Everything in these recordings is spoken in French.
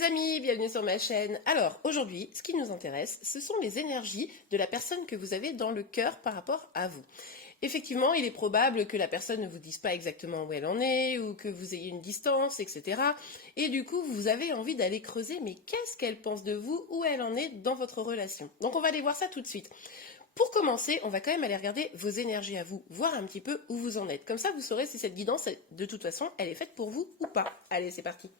les amis, bienvenue sur ma chaîne. Alors aujourd'hui, ce qui nous intéresse, ce sont les énergies de la personne que vous avez dans le cœur par rapport à vous. Effectivement, il est probable que la personne ne vous dise pas exactement où elle en est, ou que vous ayez une distance, etc. Et du coup, vous avez envie d'aller creuser, mais qu'est-ce qu'elle pense de vous, où elle en est dans votre relation. Donc on va aller voir ça tout de suite. Pour commencer, on va quand même aller regarder vos énergies à vous, voir un petit peu où vous en êtes. Comme ça, vous saurez si cette guidance, de toute façon, elle est faite pour vous ou pas. Allez, c'est parti.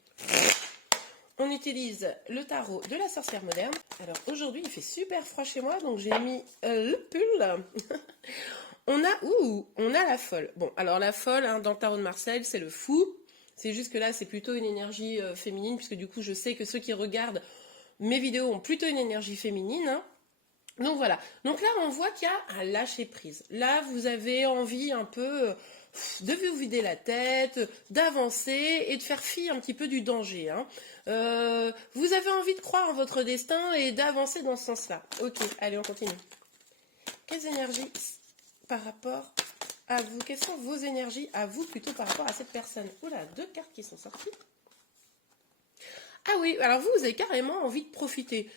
On utilise le tarot de la sorcière moderne. Alors aujourd'hui, il fait super froid chez moi, donc j'ai mis le pull. On a la folle. Bon, alors la folle, hein, dans le tarot de Marseille, c'est le fou. C'est juste que là, c'est plutôt une énergie féminine, puisque du coup, je sais que ceux qui regardent mes vidéos ont plutôt une énergie féminine, hein. Donc voilà, donc là on voit qu'il y a un lâcher prise. Là vous avez envie un peu de vous vider la tête, d'avancer et de faire fi un petit peu du danger, hein. Vous avez envie de croire en votre destin et d'avancer dans ce sens-là. Ok, allez on continue. Quelles énergies par rapport à vous? Quelles sont vos énergies à vous plutôt par rapport à cette personne? Oula, deux cartes qui sont sorties. Ah oui, alors vous avez carrément envie de profiter.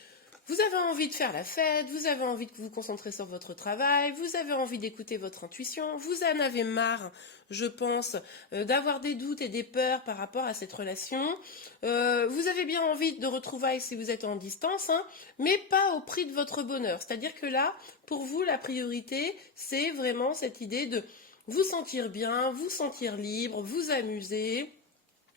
Vous avez envie de faire la fête, vous avez envie de vous concentrer sur votre travail, vous avez envie d'écouter votre intuition, vous en avez marre, je pense, d'avoir des doutes et des peurs par rapport à cette relation. Vous avez bien envie de retrouvailles si vous êtes en distance, hein, mais pas au prix de votre bonheur. C'est-à-dire que là, pour vous, la priorité, c'est vraiment cette idée de vous sentir bien, vous sentir libre, vous amuser,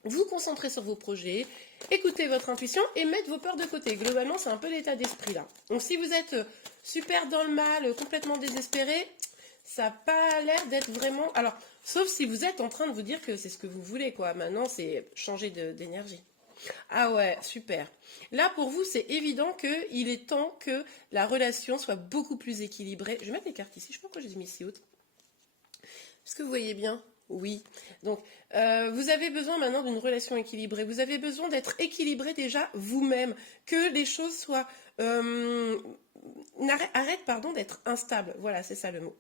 vous concentrer sur vos projets, écoutez votre intuition et mettre vos peurs de côté. Globalement, c'est un peu l'état d'esprit là. Donc si vous êtes super dans le mal, complètement désespéré, ça n'a pas l'air d'être vraiment... Alors, sauf si vous êtes en train de vous dire que c'est ce que vous voulez, quoi. Maintenant, c'est changer d'énergie. Ah ouais, super. Là, pour vous, c'est évident qu'il est temps que la relation soit beaucoup plus équilibrée. Je vais mettre les cartes ici. Je sais pas pourquoi je les ai mis si hautes. Est-ce que vous voyez bien? Oui. Donc, vous avez besoin maintenant d'une relation équilibrée. Vous avez besoin d'être équilibré déjà vous-même. Que les choses soient... arrête, pardon, d'être instable. Voilà, c'est ça le mot.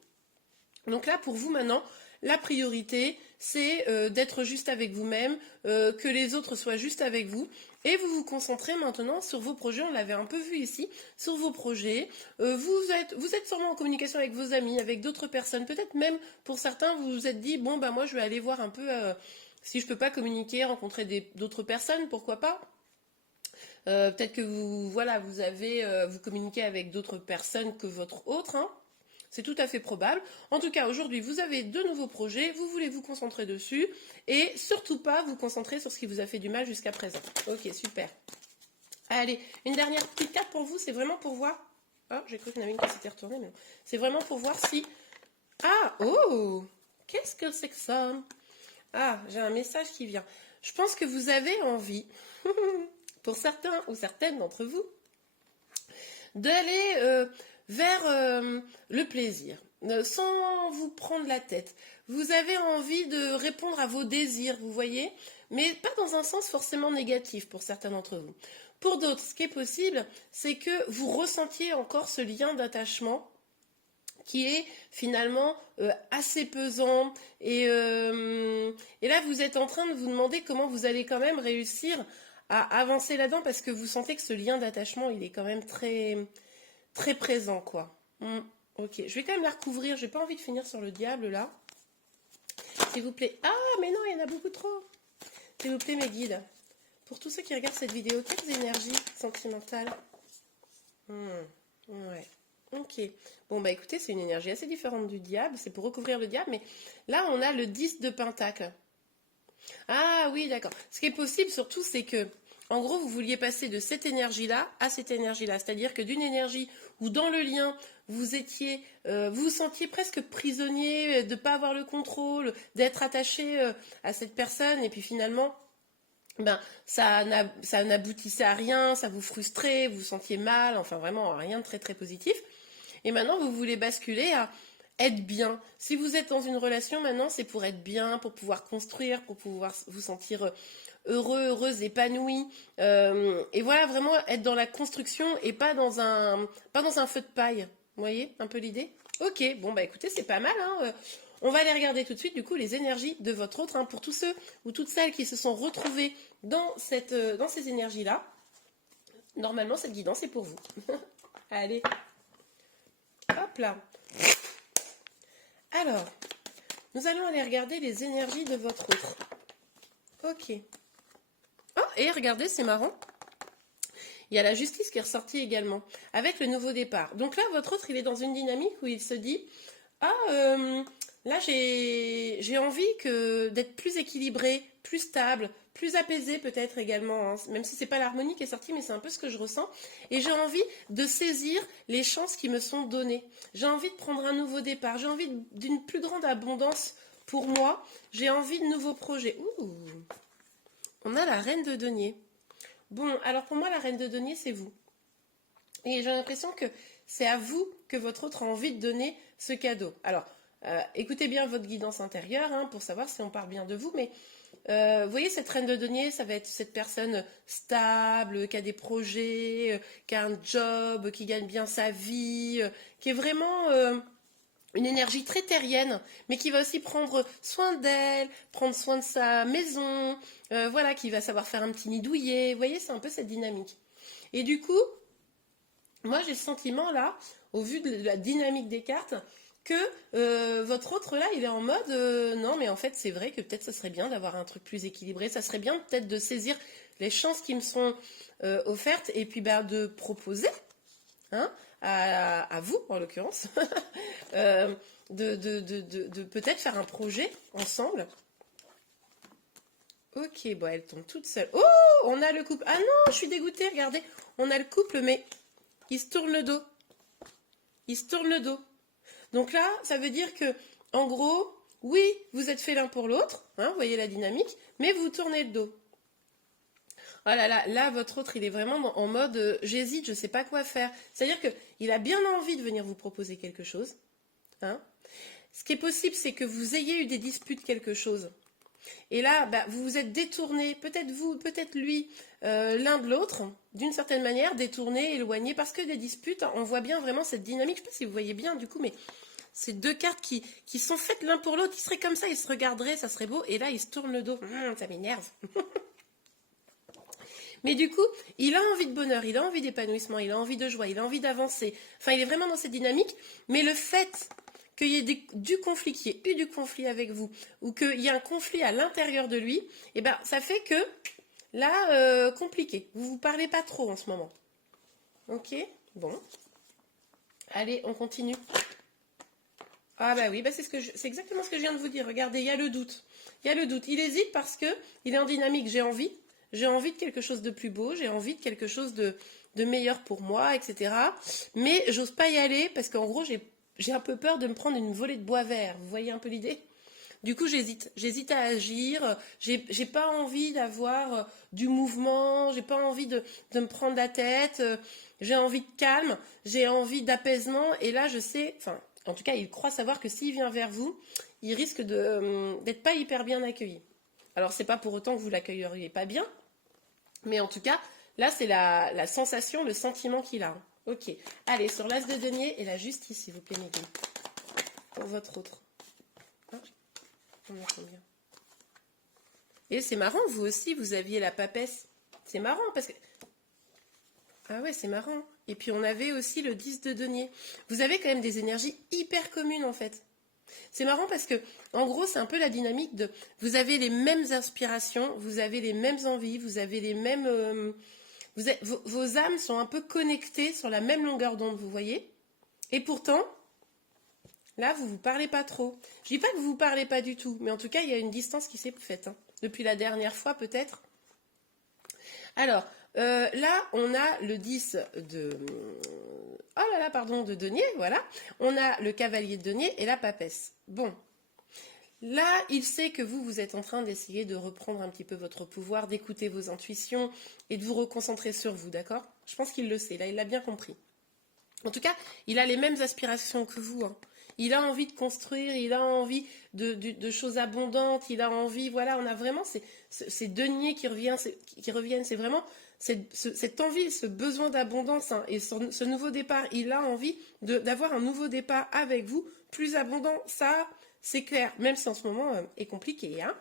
Donc là, pour vous maintenant, la priorité, c'est d'être juste avec vous-même, que les autres soient juste avec vous. Et vous vous concentrez maintenant sur vos projets, on l'avait un peu vu ici, sur vos projets. Vous êtes sûrement en communication avec vos amis, avec d'autres personnes. Peut-être même, pour certains, vous vous êtes dit, bon, bah moi, je vais aller voir un peu si je peux pas communiquer, rencontrer d'autres personnes, pourquoi pas. Peut-être que vous communiquez avec d'autres personnes que votre autre, hein. C'est tout à fait probable. En tout cas, aujourd'hui, vous avez de nouveaux projets, vous voulez vous concentrer dessus et surtout pas vous concentrer sur ce qui vous a fait du mal jusqu'à présent. Ok, super. Allez, une dernière petite carte pour vous, c'est vraiment pour voir... Ah, j'ai cru qu'il y en avait une qui s'était retournée, mais non. C'est vraiment pour voir si... Ah, oh, qu'est-ce que c'est que ça? Ah, j'ai un message qui vient. Je pense que vous avez envie, pour certains ou certaines d'entre vous, d'aller... vers le plaisir, sans vous prendre la tête. Vous avez envie de répondre à vos désirs, vous voyez, mais pas dans un sens forcément négatif pour certains d'entre vous. Pour d'autres, ce qui est possible, c'est que vous ressentiez encore ce lien d'attachement qui est finalement assez pesant. Et là, vous êtes en train de vous demander comment vous allez quand même réussir à avancer là-dedans, parce que vous sentez que ce lien d'attachement, il est quand même très présent, quoi. Ok, je vais quand même la recouvrir. J'ai pas envie de finir sur le diable, là. S'il vous plaît. Ah, mais non, il y en a beaucoup trop. S'il vous plaît, mes guides. Pour tous ceux qui regardent cette vidéo, quelles énergies sentimentales? Ouais. Ok. Bon, bah écoutez, c'est une énergie assez différente du diable. C'est pour recouvrir le diable, mais là, on a le 10 de pentacle. Ah oui, d'accord. Ce qui est possible, surtout, c'est que en gros, vous vouliez passer de cette énergie-là à cette énergie-là. C'est-à-dire que d'une énergie où dans le lien, vous vous sentiez presque prisonnier, de ne pas avoir le contrôle, d'être attaché à cette personne, et puis finalement, ben, ça n'aboutissait à rien, ça vous frustrait, vous vous sentiez mal, enfin vraiment rien de très positif. Et maintenant, vous voulez basculer à être bien. Si vous êtes dans une relation maintenant, c'est pour être bien, pour pouvoir construire, pour pouvoir vous sentir heureux, heureuse, épanoui. Et voilà, vraiment être dans la construction et pas dans un feu de paille. Vous voyez un peu l'idée? Ok, bon bah écoutez, c'est pas mal, hein. On va aller regarder tout de suite du coup les énergies de votre autre, hein, pour tous ceux ou toutes celles qui se sont retrouvés dans ces énergies-là. Normalement, cette guidance est pour vous. Allez, hop là. Alors, nous allons aller regarder les énergies de votre autre. Ok. Oh, et regardez, c'est marrant. Il y a la justice qui est ressortie également, avec le nouveau départ. Donc là, votre autre, il est dans une dynamique où il se dit, ah, là, j'ai envie d'être plus équilibré, plus stable, plus apaisé peut-être également, hein. Même si c'est pas l'harmonie qui est sortie, mais c'est un peu ce que je ressens. Et j'ai envie de saisir les chances qui me sont données. J'ai envie de prendre un nouveau départ. J'ai envie d'une plus grande abondance pour moi. J'ai envie de nouveaux projets. Ouh, on a la reine de denier. Bon, alors pour moi, la reine de denier, c'est vous. Et j'ai l'impression que c'est à vous que votre autre a envie de donner ce cadeau. Alors, écoutez bien votre guidance intérieure, hein, pour savoir si on parle bien de vous. Mais vous voyez, cette reine de denier, ça va être cette personne stable, qui a des projets, qui a un job, qui gagne bien sa vie, qui est vraiment une énergie très terrienne, mais qui va aussi prendre soin d'elle, prendre soin de sa maison, voilà, qui va savoir faire un petit nid douillet. Vous voyez, c'est un peu cette dynamique. Et du coup, moi j'ai le sentiment là, au vu de la dynamique des cartes, que votre autre là, il est en mode non, mais en fait, c'est vrai que peut-être ça serait bien d'avoir un truc plus équilibré, ça serait bien peut-être de saisir les chances qui me sont offertes et puis de proposer, hein, à vous en l'occurrence, de peut-être faire un projet ensemble. Ok, bon, elle tombe toute seule. Oh, on a le couple. Ah non, je suis dégoûtée, regardez. On a le couple, mais il se tourne le dos. Il se tourne le dos. Donc là, ça veut dire que, en gros, oui, vous êtes fait l'un pour l'autre, hein, vous voyez la dynamique, mais vous tournez le dos. Oh là là, là, votre autre, il est vraiment en mode j'hésite, je ne sais pas quoi faire. C'est-à-dire qu'il a bien envie de venir vous proposer quelque chose, hein. Ce qui est possible, c'est que vous ayez eu des disputes quelque chose. Et là, vous vous êtes détourné, peut-être vous, peut-être lui, l'un de l'autre, d'une certaine manière, détourné, éloigné, parce que des disputes, on voit bien vraiment cette dynamique. Je ne sais pas si vous voyez bien du coup, mais c'est deux cartes qui sont faites l'un pour l'autre, ils seraient comme ça, ils se regarderaient, ça serait beau, et là, ils se tournent le dos. Ça m'énerve. Mais du coup, il a envie de bonheur, il a envie d'épanouissement, il a envie de joie, il a envie d'avancer. Enfin, il est vraiment dans cette dynamique, mais le fait qu'il y ait du conflit, qu'il y ait eu du conflit avec vous, ou qu'il y ait un conflit à l'intérieur de lui, eh ben, ça fait que, là, compliqué. Vous ne vous parlez pas trop en ce moment. Ok, bon. Allez, on continue. Ah bah oui, c'est exactement ce que je viens de vous dire. Regardez, il y a le doute. Il y a le doute. Il hésite parce que il est en dynamique. J'ai envie de quelque chose de plus beau. J'ai envie de quelque chose de meilleur pour moi, etc. Mais j'ose pas y aller parce qu'en gros, j'ai un peu peur de me prendre une volée de bois vert. Vous voyez un peu l'idée? Du coup, j'hésite. J'hésite à agir. J'ai pas envie d'avoir du mouvement. J'ai pas envie de me prendre la tête. J'ai envie de calme. J'ai envie d'apaisement. Et là, je sais, enfin, en tout cas, il croit savoir que s'il vient vers vous, il risque d'être pas hyper bien accueilli. Alors, c'est pas pour autant que vous l'accueilleriez pas bien, mais en tout cas, là, c'est la sensation, le sentiment qu'il a. Ok. Allez, sur l'as de denier et la justice, s'il vous plaît, Mehdi. Pour votre autre. Ah, on entend bien. Et c'est marrant, vous aussi, vous aviez la papesse. C'est marrant parce que... Ah ouais, c'est marrant. Et puis on avait aussi le 10 de denier. Vous avez quand même des énergies hyper communes en fait. C'est marrant parce que, en gros, c'est un peu la dynamique de... Vous avez les mêmes inspirations, vous avez les mêmes envies, vous avez les mêmes... vos âmes sont un peu connectées sur la même longueur d'onde, vous voyez. Et pourtant, là, vous ne vous parlez pas trop. Je dis pas que vous ne vous parlez pas du tout, mais en tout cas, il y a une distance qui s'est faite, hein. Depuis la dernière fois, peut-être. Alors, là, on a le 10 de... Oh là là, pardon, de denier, voilà. On a le cavalier de denier et la papesse. Bon. Là, il sait que vous êtes en train d'essayer de reprendre un petit peu votre pouvoir, d'écouter vos intuitions et de vous reconcentrer sur vous, d'accord? Je pense qu'il le sait, là, il l'a bien compris. En tout cas, il a les mêmes aspirations que vous, hein. Il a envie de construire, il a envie de choses abondantes, il a envie, voilà, on a vraiment ces deniers qui reviennent, c'est vraiment cette envie, ce besoin d'abondance, hein, et ce nouveau départ, il a envie d'avoir un nouveau départ avec vous, plus abondant, ça, c'est clair, même si en ce moment est compliqué, hein.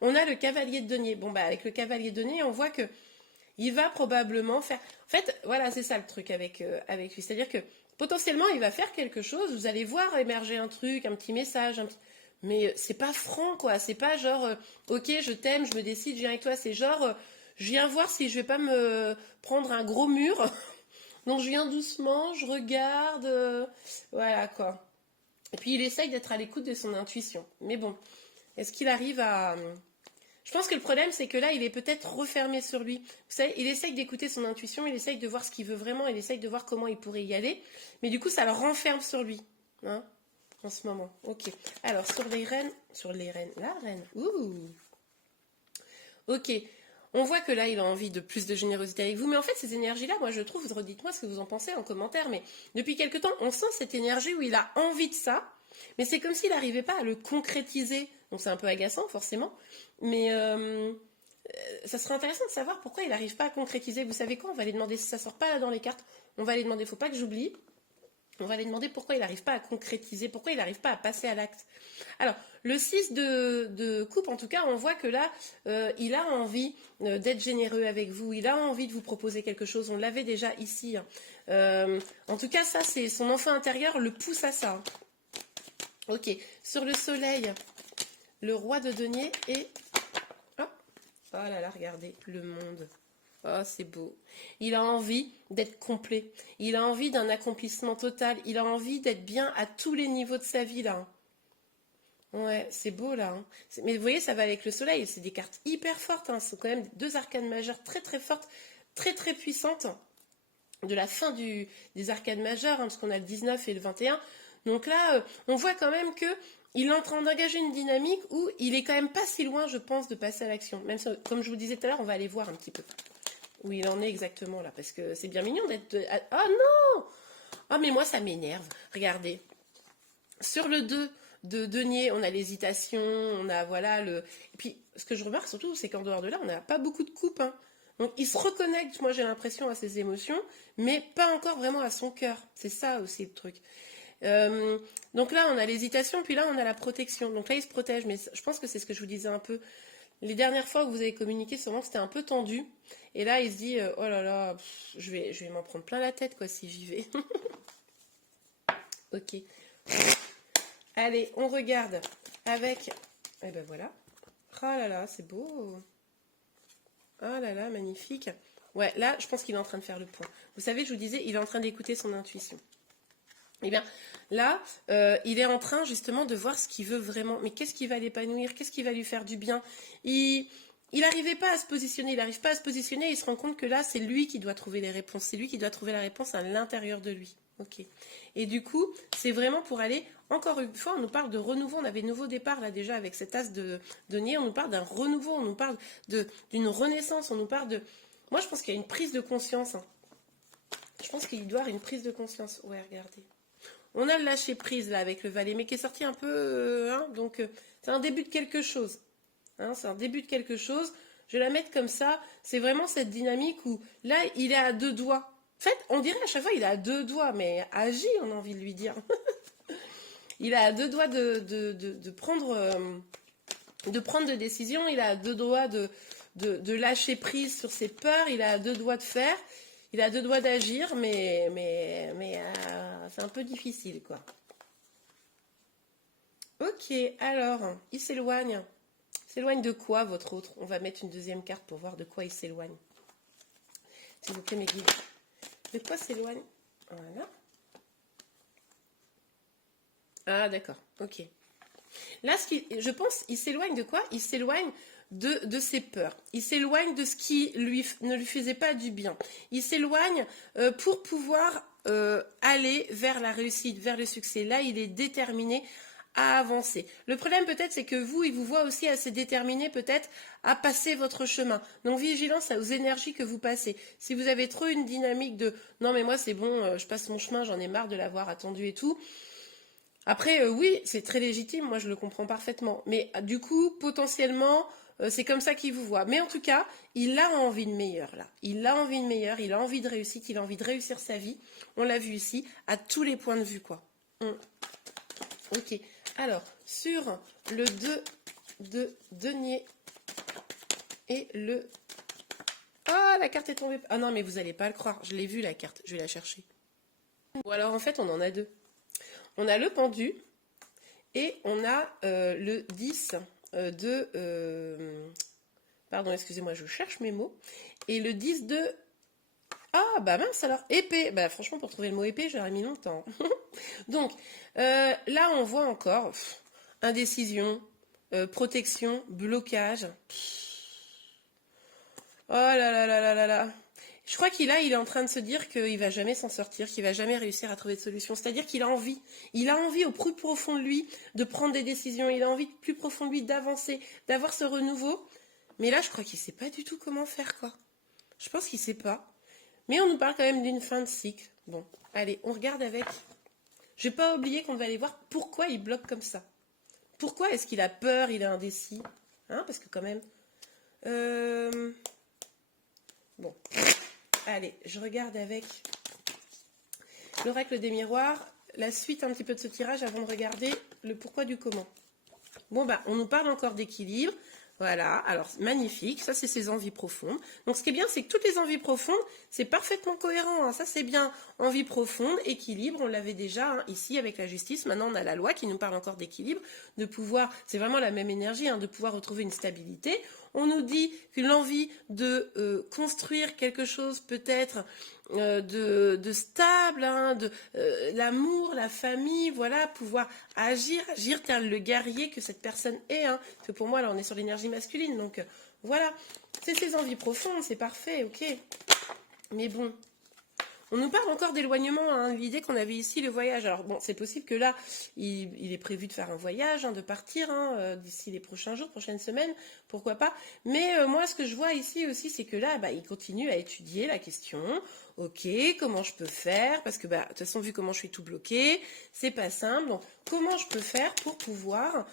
On a le cavalier de denier. Bon, avec le cavalier de denier, on voit que Il va probablement faire... En fait, voilà, c'est ça le truc avec lui. C'est-à-dire que potentiellement, il va faire quelque chose, vous allez voir émerger un truc, un petit message, mais c'est pas franc, quoi. C'est pas genre, ok, je t'aime, je me décide, je viens avec toi. C'est genre, je viens voir si je vais pas me prendre un gros mur. Donc je viens doucement, je regarde, voilà, quoi. Et puis il essaye d'être à l'écoute de son intuition. Mais bon, est-ce qu'il arrive à... Je pense que le problème, c'est que là, il est peut-être refermé sur lui. Vous savez, il essaye d'écouter son intuition, il essaye de voir ce qu'il veut vraiment, il essaye de voir comment il pourrait y aller. Mais du coup, ça le renferme sur lui. Hein, en ce moment. Ok. Alors, sur les reines, la reine. Ouh. Ok. On voit que là, il a envie de plus de générosité avec vous. Mais en fait, ces énergies-là, moi, je trouve, redites-moi ce que vous en pensez en commentaire. Mais depuis quelque temps, on sent cette énergie où il a envie de ça. Mais c'est comme s'il n'arrivait pas à le concrétiser. Donc, c'est un peu agaçant, forcément. Mais ça serait intéressant de savoir pourquoi il n'arrive pas à concrétiser. Vous savez quoi? On va aller demander si ça ne sort pas là dans les cartes. On va aller demander, il ne faut pas que j'oublie. On va aller demander pourquoi il n'arrive pas à concrétiser, pourquoi il n'arrive pas à passer à l'acte. Alors, le 6 de coupe, en tout cas, on voit que là, il a envie d'être généreux avec vous, il a envie de vous proposer quelque chose, on l'avait déjà ici. Hein. En tout cas, ça, c'est son enfant intérieur le pousse à ça. Hein. Ok, sur le soleil, le roi de denier et... Oh là là, regardez, le monde. Oh, c'est beau. Il a envie d'être complet. Il a envie d'un accomplissement total. Il a envie d'être bien à tous les niveaux de sa vie, là. Ouais, c'est beau, là. Hein. Mais vous voyez, ça va avec le soleil. C'est des cartes hyper fortes. Hein. Ce sont quand même deux arcanes majeures très, très fortes, très, très puissantes. De la fin des arcanes majeures, hein, parce qu'on a le 19 et le 21. Donc là, on voit quand même que il est en train d'engager une dynamique où il est quand même pas si loin, je pense, de passer à l'action. Même si, comme je vous disais tout à l'heure, on va aller voir un petit peu où il en est exactement là, parce que c'est bien mignon d'être... Oh non! Oh mais moi ça m'énerve. Regardez. Sur le 2 de denier, on a l'hésitation, on a voilà le... Et puis ce que je remarque surtout, c'est qu'en dehors de là, on n'a pas beaucoup de coupes. Hein. Donc il se reconnecte, moi j'ai l'impression, à ses émotions, mais pas encore vraiment à son cœur. C'est ça aussi le truc. Donc là, on a l'hésitation, puis là, on a la protection. Donc là, il se protège, mais je pense que c'est ce que je vous disais un peu. Les dernières fois que vous avez communiqué, sûrement que c'était un peu tendu. Et là, il se dit, oh là là, je vais m'en prendre plein la tête, quoi, si j'y vais. Ok. Allez, on regarde avec... Eh ben voilà. Oh là là, c'est beau. Oh là là, magnifique. Ouais, là, je pense qu'il est en train de faire le point. Vous savez, je vous disais, il est en train d'écouter son intuition. Eh bien, là, il est en train justement de voir ce qu'il veut vraiment. Mais qu'est-ce qui va l'épanouir? Qu'est-ce qui va lui faire du bien? Il n'arrivait pas à se positionner. Il n'arrive pas à se positionner. Il se rend compte que là, c'est lui qui doit trouver les réponses. C'est lui qui doit trouver la réponse à l'intérieur de lui. Ok. Et du coup, c'est vraiment pour aller, encore une fois, on nous parle de renouveau. On avait nouveau départ là déjà avec cet as de denier. On nous parle d'un renouveau. On nous parle d'une renaissance. On nous parle de... Moi, je pense qu'il y a une prise de conscience. Hein. Je pense qu'il doit y avoir une prise de conscience. Ouais, regardez. On a le lâcher prise là avec le valet, mais qui est sorti un peu, hein, donc c'est un début de quelque chose. Hein, c'est un début de quelque chose. Je vais la mettre comme ça. C'est vraiment cette dynamique où là, il est à deux doigts. En fait, on dirait à chaque fois il est à deux doigts, mais agis, on a envie de lui dire. Il a à deux doigts de prendre de décisions. Il a à deux doigts de lâcher prise sur ses peurs. Il a à deux doigts de faire. Il a deux doigts d'agir, mais c'est un peu difficile, quoi. Ok, alors, il s'éloigne. S'éloigne de quoi, votre autre? On va mettre une deuxième carte pour voir de quoi il s'éloigne. S'il vous plaît, mes guides. De quoi s'éloigne? Voilà. Ah, d'accord, ok. Là, je pense, il s'éloigne de quoi? Il s'éloigne de ses peurs. Il s'éloigne de ce qui ne lui faisait pas du bien. Il s'éloigne pour pouvoir aller vers la réussite, vers le succès. Là, il est déterminé à avancer. Le problème peut-être, c'est que vous, il vous voit aussi assez déterminé peut-être à passer votre chemin. Donc vigilance aux énergies que vous passez. Si vous avez trop une dynamique de « non mais moi c'est bon, je passe mon chemin, j'en ai marre de l'avoir attendu et tout », après, oui, c'est très légitime, moi je le comprends parfaitement. Mais du coup, potentiellement, c'est comme ça qu'il vous voit. Mais en tout cas, il a envie de meilleur là. Il a envie de meilleur, il a envie de réussite, il a envie de réussir sa vie. On l'a vu ici, à tous les points de vue, quoi. Ok. Alors, sur le 2 de denier et le... Ah, la carte est tombée. Ah non, mais vous allez pas le croire. Je l'ai vue, la carte. Je vais la chercher. Ou alors, en fait, on en a deux. On a le pendu et on a le 10 de... pardon, excusez-moi, je cherche mes mots. Et le 10 de... Ah, bah mince alors, épée. Bah franchement, pour trouver le mot épée, j'aurais mis longtemps. Donc, là, on voit encore indécision, protection, blocage. Oh là là là là là là. Je crois qu'il est en train de se dire qu'il va jamais s'en sortir, qu'il va jamais réussir à trouver de solution. C'est-à-dire qu'il a envie. Il a envie au plus profond de lui de prendre des décisions. Il a envie plus profond de lui d'avancer, d'avoir ce renouveau. Mais là, je crois qu'il sait pas du tout comment faire, quoi. Je pense qu'il sait pas. Mais on nous parle quand même d'une fin de cycle. Bon, allez, on regarde avec. Je vais pas oublier qu'on va aller voir pourquoi il bloque comme ça. Pourquoi est-ce qu'il a peur, il est indécis? Hein, parce que quand même... Bon, allez, je regarde avec l'oracle des miroirs, la suite un petit peu de ce tirage avant de regarder le pourquoi du comment. Bon, bah, on nous parle encore d'équilibre. Voilà, alors magnifique, ça c'est ses envies profondes. Donc ce qui est bien, c'est que toutes les envies profondes, c'est parfaitement cohérent, hein. Ça c'est bien, envie profonde, équilibre, on l'avait déjà hein, ici avec la justice. Maintenant on a la loi qui nous parle encore d'équilibre, de pouvoir, c'est vraiment la même énergie, hein, de pouvoir retrouver une stabilité. On nous dit que l'envie de construire quelque chose peut-être de stable, hein, de l'amour, la famille, voilà, pouvoir agir tel le guerrier que cette personne est. Hein. Parce que pour moi, là, on est sur l'énergie masculine, donc voilà, c'est ses envies profondes, c'est parfait, ok. Mais bon, on nous parle encore d'éloignement, hein, l'idée qu'on avait ici, le voyage. Alors bon, c'est possible que là, il est prévu de faire un voyage, hein, de partir hein, d'ici les prochains jours, prochaines semaines, pourquoi pas. Mais moi, ce que je vois ici aussi, c'est que là, bah, il continue à étudier la question. Ok, comment je peux faire? Parce que bah, de toute façon, vu comment je suis tout bloqué, c'est pas simple. Donc, comment je peux faire pour pouvoir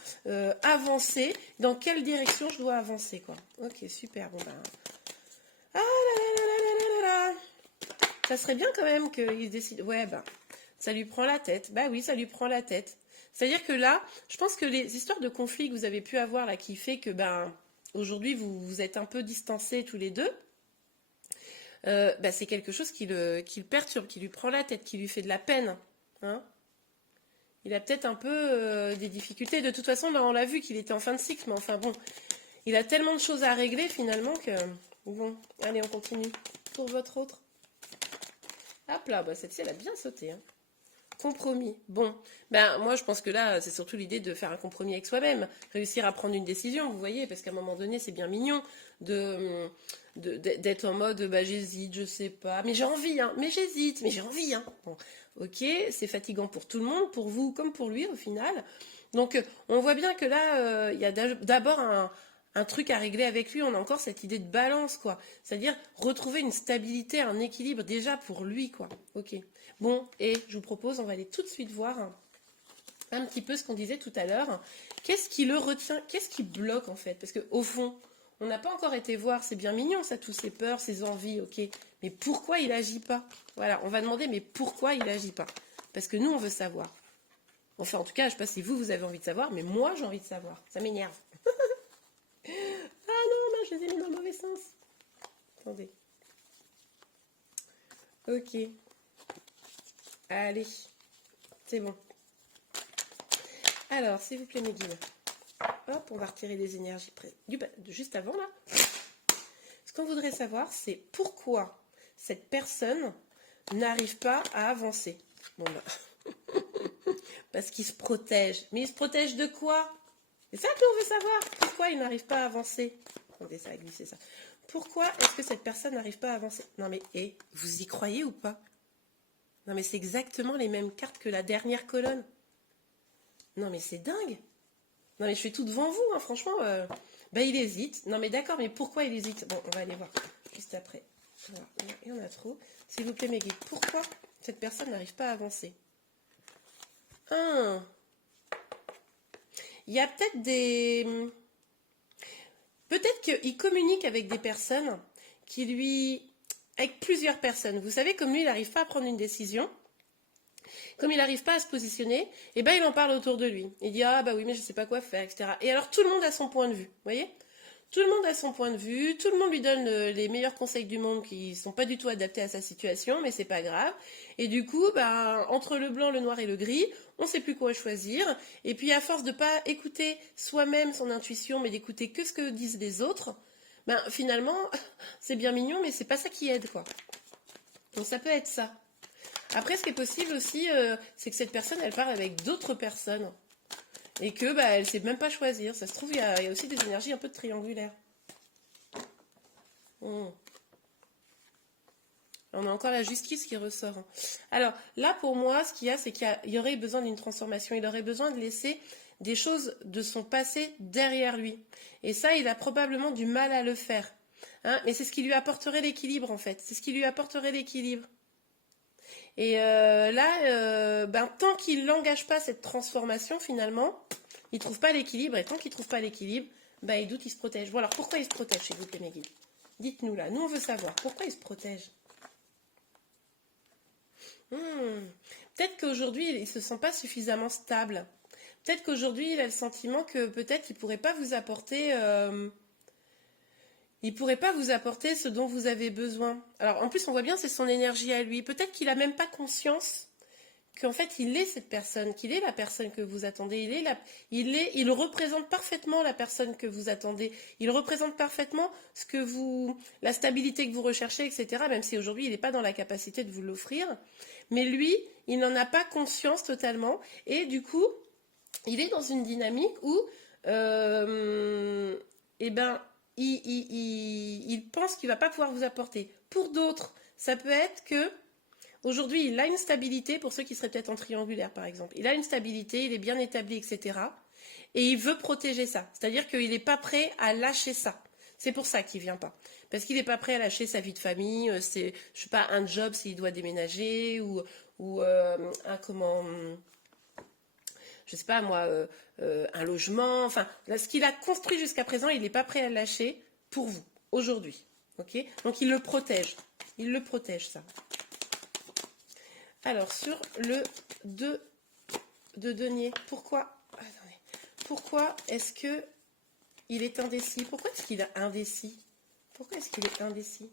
avancer? Dans quelle direction je dois avancer, quoi? Ok, super. Bon ben, ah là là là là là là là. Ça serait bien quand même qu'il décide. Ouais, bah, ça lui prend la tête. Bah oui, ça lui prend la tête. C'est-à-dire que là, je pense que les histoires de conflits que vous avez pu avoir là, qui fait que, ben, aujourd'hui, vous êtes un peu distancés tous les deux, bah, c'est quelque chose qui le perturbe, qui lui prend la tête, qui lui fait de la peine. Hein. Il a peut-être un peu des difficultés. De toute façon, là, on l'a vu qu'il était en fin de cycle, mais enfin bon, il a tellement de choses à régler finalement que... Bon, allez, on continue. Pour votre autre. Hop là, bah, celle-ci, elle a bien sauté. Hein. Compromis. Bon, ben moi je pense que là, c'est surtout l'idée de faire un compromis avec soi-même, réussir à prendre une décision, vous voyez, parce qu'à un moment donné, c'est bien mignon d'être en mode, bah j'hésite, je sais pas, mais j'ai envie, hein, mais j'hésite, mais j'ai envie, hein. Bon, ok, c'est fatigant pour tout le monde, pour vous comme pour lui au final. Donc on voit bien que là, il y a d'abord un truc à régler avec lui, on a encore cette idée de balance, quoi. C'est-à-dire retrouver une stabilité, un équilibre déjà pour lui, quoi. Ok. Bon, et je vous propose, on va aller tout de suite voir un petit peu ce qu'on disait tout à l'heure. Qu'est-ce qui le retient? Qu'est-ce qui bloque, en fait? Parce qu'au fond, on n'a pas encore été voir, c'est bien mignon, ça, tous ses peurs, ses envies, ok. Mais pourquoi il agit pas? Voilà, on va demander, mais pourquoi il agit pas? Parce que nous, on veut savoir. Enfin, en tout cas, je ne sais pas si vous avez envie de savoir, mais moi, j'ai envie de savoir. Ça m'énerve. Ah non, je les ai mis dans le mauvais sens. Attendez. Ok. Allez. C'est bon. Alors, s'il vous plaît, mes guides. Hop, on va retirer des énergies juste avant, là. Ce qu'on voudrait savoir, c'est pourquoi cette personne n'arrive pas à avancer. Bon, bah... Parce qu'il se protège. Mais il se protège de quoi? C'est ça que l'on veut savoir. Pourquoi il n'arrive pas à avancer? Attendez, ça a glissé ça. Pourquoi est-ce que cette personne n'arrive pas à avancer? Non mais, vous y croyez ou pas? Non mais c'est exactement les mêmes cartes que la dernière colonne. Non mais c'est dingue. Non mais je suis tout devant vous, hein, franchement. Bah il hésite. Non mais d'accord, mais pourquoi il hésite? Bon, on va aller voir juste après. Voilà, il y en a trop. S'il vous plaît, mes guides, pourquoi cette personne n'arrive pas à avancer? Il y a peut-être des... Peut-être qu'il communique avec des personnes qui lui... Avec plusieurs personnes. Vous savez, comme lui, il n'arrive pas à prendre une décision, comme il n'arrive pas à se positionner, et ben il en parle autour de lui. Il dit, ah bah oui, mais je ne sais pas quoi faire, etc. Et alors tout le monde a son point de vue, vous voyez? Tout le monde a son point de vue, tout le monde lui donne les meilleurs conseils du monde qui sont pas du tout adaptés à sa situation, mais c'est pas grave. Et du coup, ben, entre le blanc, le noir et le gris, on sait plus quoi choisir. Et puis à force de pas écouter soi-même son intuition, mais d'écouter que ce que disent les autres, ben finalement, c'est bien mignon, mais c'est pas ça qui aide, quoi. Donc ça peut être ça. Après, ce qui est possible aussi, c'est que cette personne, elle parle avec d'autres personnes. Et que bah, elle sait même pas choisir. Ça se trouve, il y a aussi des énergies un peu de triangulaire. On a encore la justice qui ressort. Alors là, pour moi, ce qu'il y a, c'est qu'il y aurait besoin d'une transformation. Il aurait besoin de laisser des choses de son passé derrière lui. Et ça, il a probablement du mal à le faire. Hein, mais c'est ce qui lui apporterait l'équilibre, en fait. C'est ce qui lui apporterait l'équilibre. Et là, ben, tant qu'il n'engage pas cette transformation, finalement, il ne trouve pas l'équilibre. Et tant qu'il ne trouve pas l'équilibre, ben, il doute, il se protège. Bon, alors pourquoi il se protège, s'il vous plaît, mes guides? Dites-nous là, nous on veut savoir. Pourquoi il se protège? Peut-être qu'aujourd'hui, il ne se sent pas suffisamment stable. Peut-être qu'aujourd'hui, il a le sentiment que peut-être il ne pourrait pas vous apporter... il pourrait pas vous apporter ce dont vous avez besoin. Alors, en plus, on voit bien, c'est son énergie à lui. Peut-être qu'il a même pas conscience qu'en fait, il est cette personne, qu'il est la personne que vous attendez. Il représente parfaitement la personne que vous attendez. Il représente parfaitement la stabilité que vous recherchez, etc. Même si aujourd'hui, il n'est pas dans la capacité de vous l'offrir. Mais lui, il n'en a pas conscience totalement. Et du coup, il est dans une dynamique où, eh ben, il pense qu'il ne va pas pouvoir vous apporter. Pour d'autres, ça peut être que aujourd'hui, il a une stabilité, pour ceux qui seraient peut-être en triangulaire par exemple. Il a une stabilité, il est bien établi, etc. Et il veut protéger ça. C'est-à-dire qu'il n'est pas prêt à lâcher ça. C'est pour ça qu'il ne vient pas. Parce qu'il n'est pas prêt à lâcher sa vie de famille, je sais pas, un job s'il doit déménager, ou je sais pas moi, un logement, enfin, là, ce qu'il a construit jusqu'à présent, il n'est pas prêt à le lâcher pour vous, aujourd'hui. Ok? Donc il le protège. Il le protège, ça. Alors, sur le 2 de denier, pourquoi est-ce que il est indécis? Pourquoi est-ce qu'il est indécis? Pourquoi est-ce qu'il est indécis?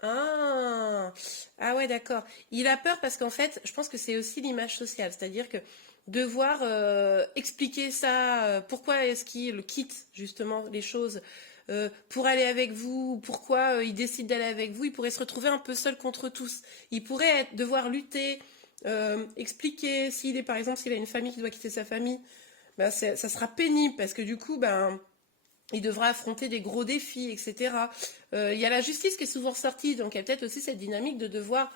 Ah ouais, d'accord. Il a peur parce qu'en fait, je pense que c'est aussi l'image sociale, c'est-à-dire que devoir expliquer ça, pourquoi est-ce qu'il quitte justement les choses pour aller avec vous, pourquoi il décide d'aller avec vous, il pourrait se retrouver un peu seul contre tous. Il pourrait devoir lutter, expliquer s'il est par exemple s'il a une famille qui doit quitter sa famille, ben ça sera pénible parce que du coup ben il devra affronter des gros défis, etc. Il y a la justice qui est souvent sortie, donc il y a peut-être aussi cette dynamique de devoir,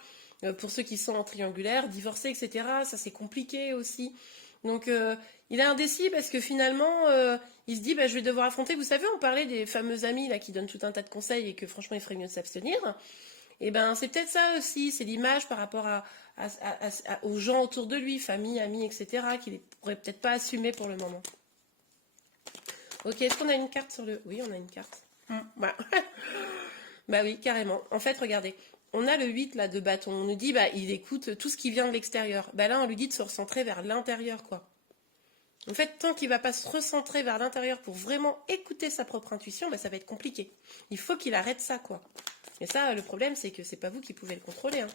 pour ceux qui sont en triangulaire, divorcer, etc. Ça c'est compliqué aussi. Donc il est indécis parce que finalement, il se dit, bah, je vais devoir affronter. Vous savez, on parlait des fameux amis là qui donnent tout un tas de conseils et que franchement il ferait mieux de s'abstenir. Et ben c'est peut-être ça aussi, c'est l'image par rapport aux gens autour de lui, famille, amis, etc. qu'il ne pourrait peut-être pas assumer pour le moment. Ok, est-ce qu'on a une carte sur le... Oui, on a une carte. Bah. Bah oui, carrément. En fait, regardez, on a le 8 là de bâton. On nous dit, bah, il écoute tout ce qui vient de l'extérieur. Bah là, on lui dit de se recentrer vers l'intérieur, quoi. En fait, tant qu'il ne va pas se recentrer vers l'intérieur pour vraiment écouter sa propre intuition, bah, ça va être compliqué. Il faut qu'il arrête ça, quoi. Et ça, le problème, c'est que c'est pas vous qui pouvez le contrôler. Hein.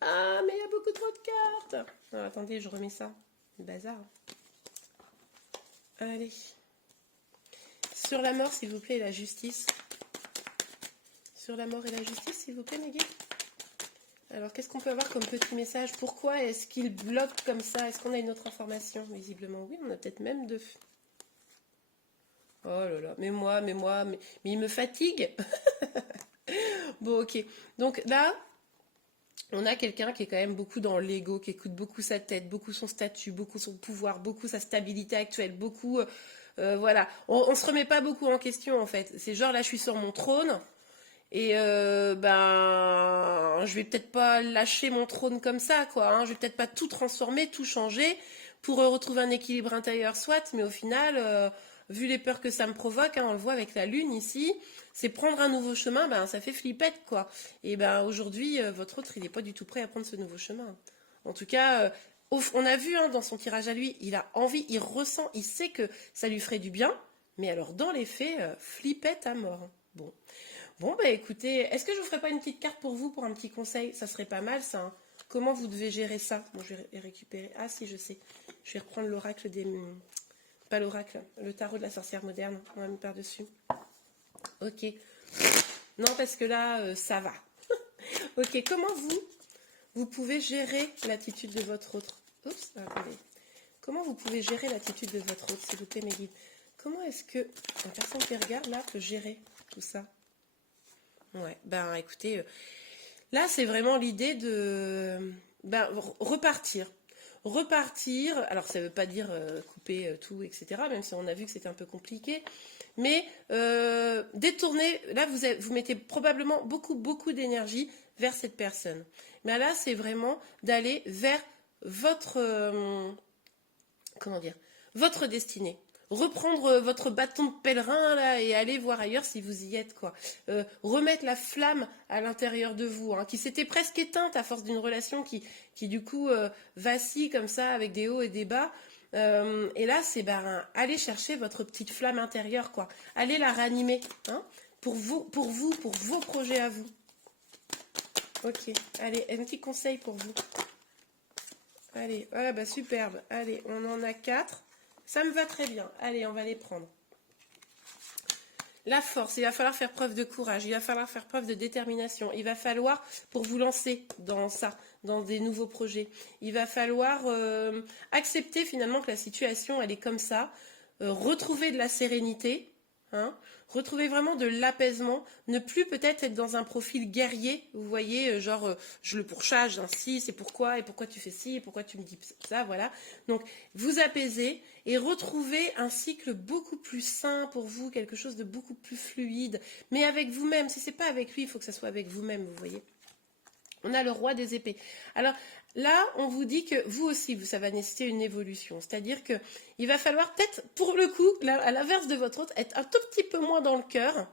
Ah, mais il y a beaucoup trop de cartes. Non, attendez, je remets ça. Le bazar. Allez. Sur la mort, s'il vous plaît, et la justice. Sur la mort et la justice, s'il vous plaît, mes guides. Alors, qu'est-ce qu'on peut avoir comme petit message? Pourquoi est-ce qu'il bloque comme ça? Est-ce qu'on a une autre information? Visiblement, oui, on a peut-être même deux. Oh là là, mais il me fatigue. Bon, ok. Donc là, on a quelqu'un qui est quand même beaucoup dans l'ego, qui écoute beaucoup sa tête, beaucoup son statut, beaucoup son pouvoir, beaucoup sa stabilité actuelle, beaucoup... voilà, on se remet pas beaucoup en question en fait. C'est genre là, je suis sur mon trône et ben, je vais peut-être pas lâcher mon trône comme ça, quoi. Hein. Je vais peut-être pas tout transformer, tout changer pour retrouver un équilibre intérieur, soit. Mais au final, vu les peurs que ça me provoque, hein, on le voit avec la lune ici, c'est prendre un nouveau chemin, ben ça fait flippette, quoi. Et ben aujourd'hui, votre autre, il n'est pas du tout prêt à prendre ce nouveau chemin. En tout cas. On a vu hein, dans son tirage à lui, il a envie, il ressent, il sait que ça lui ferait du bien, Mais alors, dans les faits, flippette à mort. Bon. Bon, bah écoutez, est-ce que je vous ferais pas une petite carte pour vous, pour un petit conseil? Ça serait pas mal, ça, hein. Comment vous devez gérer ça? Bon, je vais récupérer... Ah si, je sais. Je vais reprendre l'oracle des... Pas l'oracle, le tarot de la sorcière moderne. On va me par-dessus. Ok. Non, parce que là, ça va. Ok, comment vous pouvez gérer l'attitude de votre autre? Oups, attendez. Comment vous pouvez gérer l'attitude de votre autre, s'il vous plaît, mes guides? Comment est-ce que la personne qui regarde, là, peut gérer tout ça? Ouais, ben écoutez, là, c'est vraiment l'idée de repartir. Repartir, alors ça ne veut pas dire couper tout, etc., même si on a vu que c'était un peu compliqué, mais détourner, là vous mettez probablement beaucoup d'énergie vers cette personne. Mais là, c'est vraiment d'aller vers votre, comment dire, votre destinée. Reprendre votre bâton de pèlerin là et aller voir ailleurs si vous y êtes, quoi. Remettre la flamme à l'intérieur de vous, hein, qui s'était presque éteinte à force d'une relation qui du coup vacille comme ça avec des hauts et des bas. Et là, c'est aller chercher votre petite flamme intérieure, quoi. Allez la ranimer, hein, pour vos projets à vous. Ok, allez, un petit conseil pour vous. Allez, voilà, bah superbe. Allez, on en a 4. Ça me va très bien. Allez, on va les prendre. La force, il va falloir faire preuve de courage, il va falloir faire preuve de détermination, il va falloir, pour vous lancer dans ça, dans des nouveaux projets, il va falloir accepter finalement que la situation, elle est comme ça, retrouver de la sérénité, hein, retrouver vraiment de l'apaisement, ne plus peut-être être dans un profil guerrier, vous voyez, genre je le pourchasse ainsi, c'est pourquoi, et pourquoi tu fais ci, et pourquoi tu me dis ça, voilà. Donc vous apaiser et retrouver un cycle beaucoup plus sain pour vous, quelque chose de beaucoup plus fluide, mais avec vous-même. Si c'est pas avec lui, il faut que ça soit avec vous-même, vous voyez. On a le roi des épées. Alors là, on vous dit que vous aussi, ça va nécessiter une évolution. C'est-à-dire qu'il va falloir peut-être, pour le coup, à l'inverse de votre autre, être un tout petit peu moins dans le cœur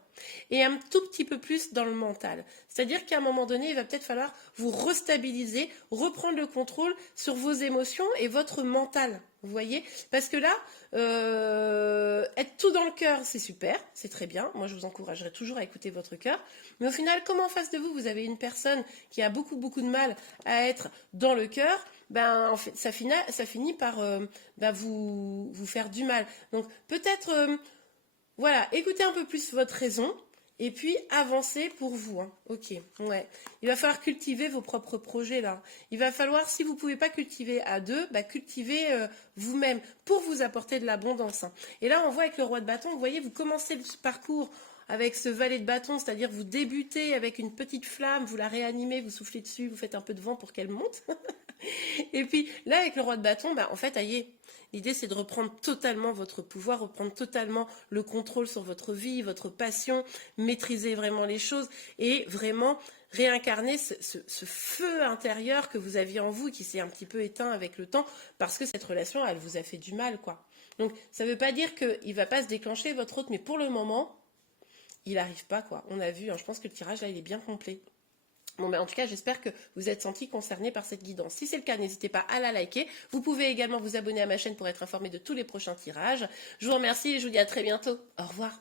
et un tout petit peu plus dans le mental. C'est-à-dire qu'à un moment donné, il va peut-être falloir vous restabiliser, reprendre le contrôle sur vos émotions et votre mental. Vous voyez? Parce que là, être tout dans le cœur, c'est super, c'est très bien. Moi, je vous encouragerai toujours à écouter votre cœur. Mais au final, comme en face de vous, vous avez une personne qui a beaucoup de mal à être dans le cœur, ben, en fait, ça finit par vous faire du mal. Donc, peut-être, voilà, écoutez un peu plus votre raison. Et puis, avancez pour vous. Hein. Ok, ouais. Il va falloir cultiver vos propres projets, là. Il va falloir, si vous ne pouvez pas cultiver à deux, cultiver vous-même pour vous apporter de l'abondance. Hein. Et là, on voit avec le roi de bâton, vous voyez, vous commencez le parcours avec ce valet de bâton, c'est-à-dire vous débutez avec une petite flamme, vous la réanimez, vous soufflez dessus, vous faites un peu de vent pour qu'elle monte. Et puis, là, avec le roi de bâton, en fait, l'idée, c'est de reprendre totalement votre pouvoir, reprendre totalement le contrôle sur votre vie, votre passion, maîtriser vraiment les choses et vraiment réincarner ce feu intérieur que vous aviez en vous qui s'est un petit peu éteint avec le temps parce que cette relation, elle vous a fait du mal, quoi. Donc, ça ne veut pas dire qu'il ne va pas se déclencher votre autre, mais pour le moment, il n'arrive pas, quoi. On a vu, hein, je pense que le tirage, là, il est bien complet. Bon, en tout cas, j'espère que vous êtes senti concerné par cette guidance. Si c'est le cas, n'hésitez pas à la liker. Vous pouvez également vous abonner à ma chaîne pour être informé de tous les prochains tirages. Je vous remercie et je vous dis à très bientôt. Au revoir.